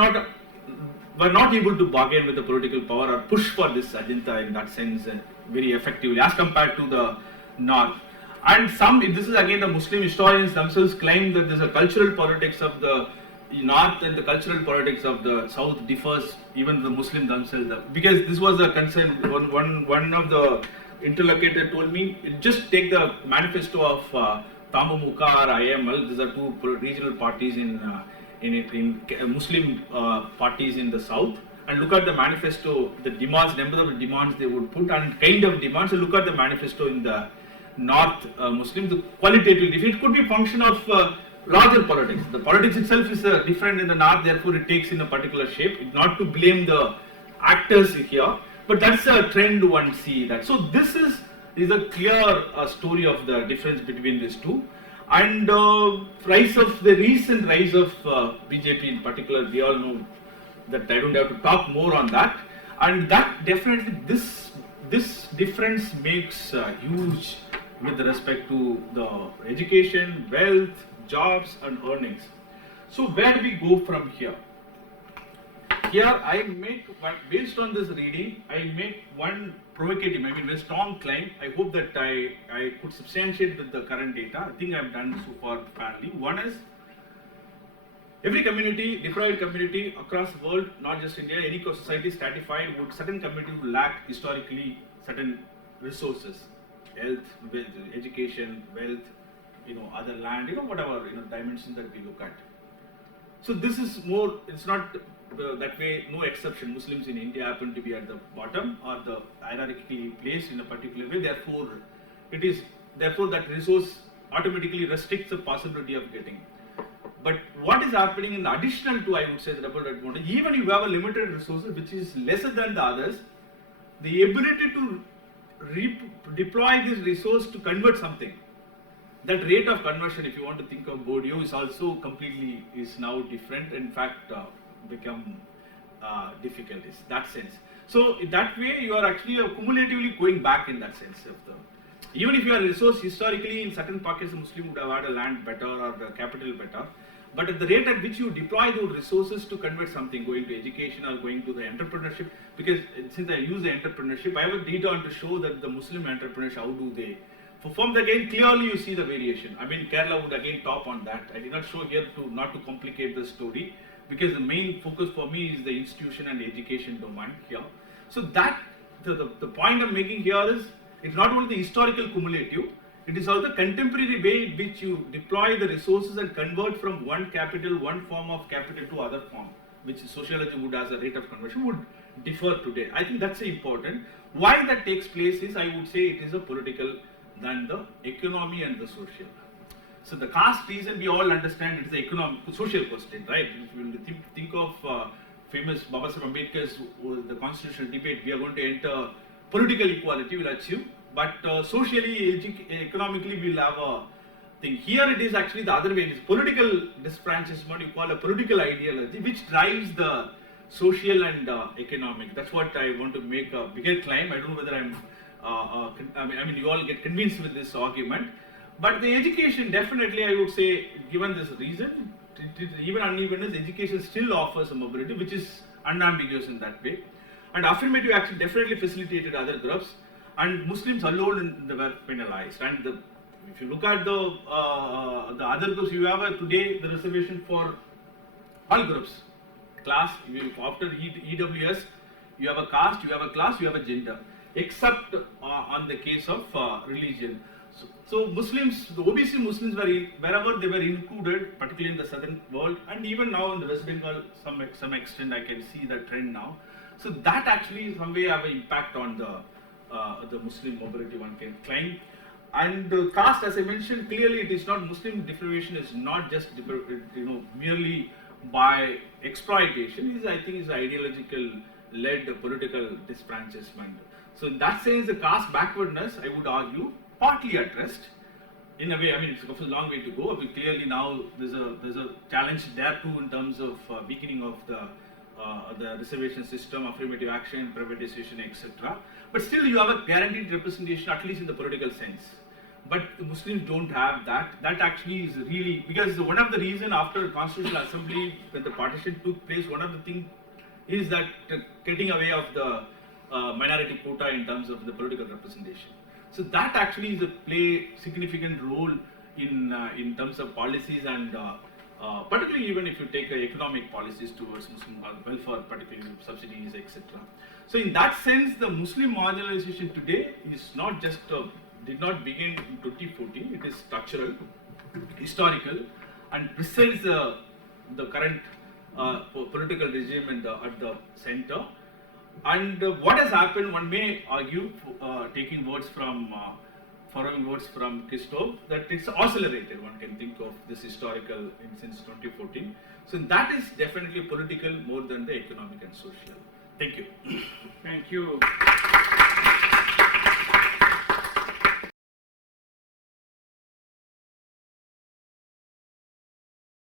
were not able to bargain with the political power or push for this agenda in that sense very effectively as compared to the north. And this is again the Muslim historians themselves claim that there's a cultural politics of the north and the cultural politics of the south differs, even the Muslim themselves. Because this was a concern, one of the interlocutor told me, just take the manifesto of Tamamuka or IML, these are two regional parties in Muslim parties in the south, and look at the manifesto, the demands, number of demands they would put, and kind of demands, and look at the manifesto in the North Muslim, the qualitative difference. It could be a function of larger politics. The politics itself is different in the North, therefore it takes in a particular shape. Not to blame the actors here, but that's a trend one see that. So this is a clear story of the difference between these two. And the recent rise of BJP in particular, we all know that I don't have to talk more on that. And that definitely, this difference makes huge with respect to the education, wealth, jobs and earnings. So where do we go from here? Here based on this reading, I make one provocative, very strong claim. I hope that I could substantiate with the current data. I think I have done so far fairly. One is, every community, deprived community across the world, not just India, any society stratified, certain communities would lack historically certain resources, health, education, wealth, other land, whatever, dimensions that we look at. So this is more, it's not that way, no exception. Muslims in India happen to be at the bottom or the hierarchically placed in a particular way. Therefore that resource automatically restricts the possibility of getting. But what is happening in additional to, I would say, the double advantage, even if you have a limited resources which is lesser than the others, the ability to deploy this resource to convert something, that rate of conversion, if you want to think of Bourdieu, is also is now different, in fact become difficult in that sense. So in that way you are actually cumulatively going back in that sense of even if you are resource historically in certain pockets, the Muslim would have had a land better or the capital better, but at the rate at which you deploy those resources to convert something, going to education or going to the entrepreneurship, because since I use the entrepreneurship, I have a data to show that the Muslim entrepreneurs, how do they perform. Again, clearly you see the variation. Kerala would again top on that. I did not show here not to complicate the story, because the main focus for me is the institution and education domain here. So that the point I'm making here is, it's not only the historical cumulative, it is also the contemporary way in which you deploy the resources and convert from one form of capital to other form, which sociology would, as a rate of conversion, would differ today. I think that's important. Why that takes place is, I would say, it is a political than the economy and the social. So the caste reason we all understand, it is the economic, social question, right? If you think of famous Babasaheb Ambedkar's the constitutional debate, we are going to enter political equality, will achieve, but socially, economically, we will have a thing. Here it is actually the other way. It is political disfranchisement, you call a political ideology, which drives the social and economic. That's what I want to make a bigger claim. I don't know whether you all get convinced with this argument. But the education, definitely, I would say, given this reason, even unevenness, education still offers a mobility which is unambiguous in that way. And affirmative action definitely facilitated other groups, and Muslims alone were penalized. And if you look at the other groups, you have today the reservation for all groups. Class, after EWS, you have a caste, you have a class, you have a gender, except on the case of religion. So Muslims, the OBC Muslims were wherever they were included, particularly in the southern world, and even now in the West Bengal, some extent I can see that trend now. So that actually some way have an impact on the Muslim mobility, one can claim. And caste, as I mentioned, clearly it is not, Muslim deprivation is not just merely by exploitation. I think is ideological led political disfranchisement. So in that sense, the caste backwardness, I would argue, partly addressed in a way. I mean, it's a long way to go. But clearly now there's a challenge there too in terms of weakening of the reservation system, affirmative action, privatization, etc. But still, you have a guaranteed representation, at least in the political sense. But the Muslims don't have that. That actually is really, because one of the reasons after Constitutional Assembly, when the partition took place, one of the things is that getting away of the minority quota in terms of the political representation. So that actually is a play significant role in terms of policies, and particularly even if you take economic policies towards Muslim welfare, particularly subsidies, etc. So in that sense, the Muslim marginalization today is not just did not begin in 2014. It is structural, historical, and presents the current political regime at the center. And what has happened, one may argue, taking words from following words from Christoph, that it's accelerated. One can think of this historical since 2014. So that is definitely political more than the economic and social. Thank you. Thank you.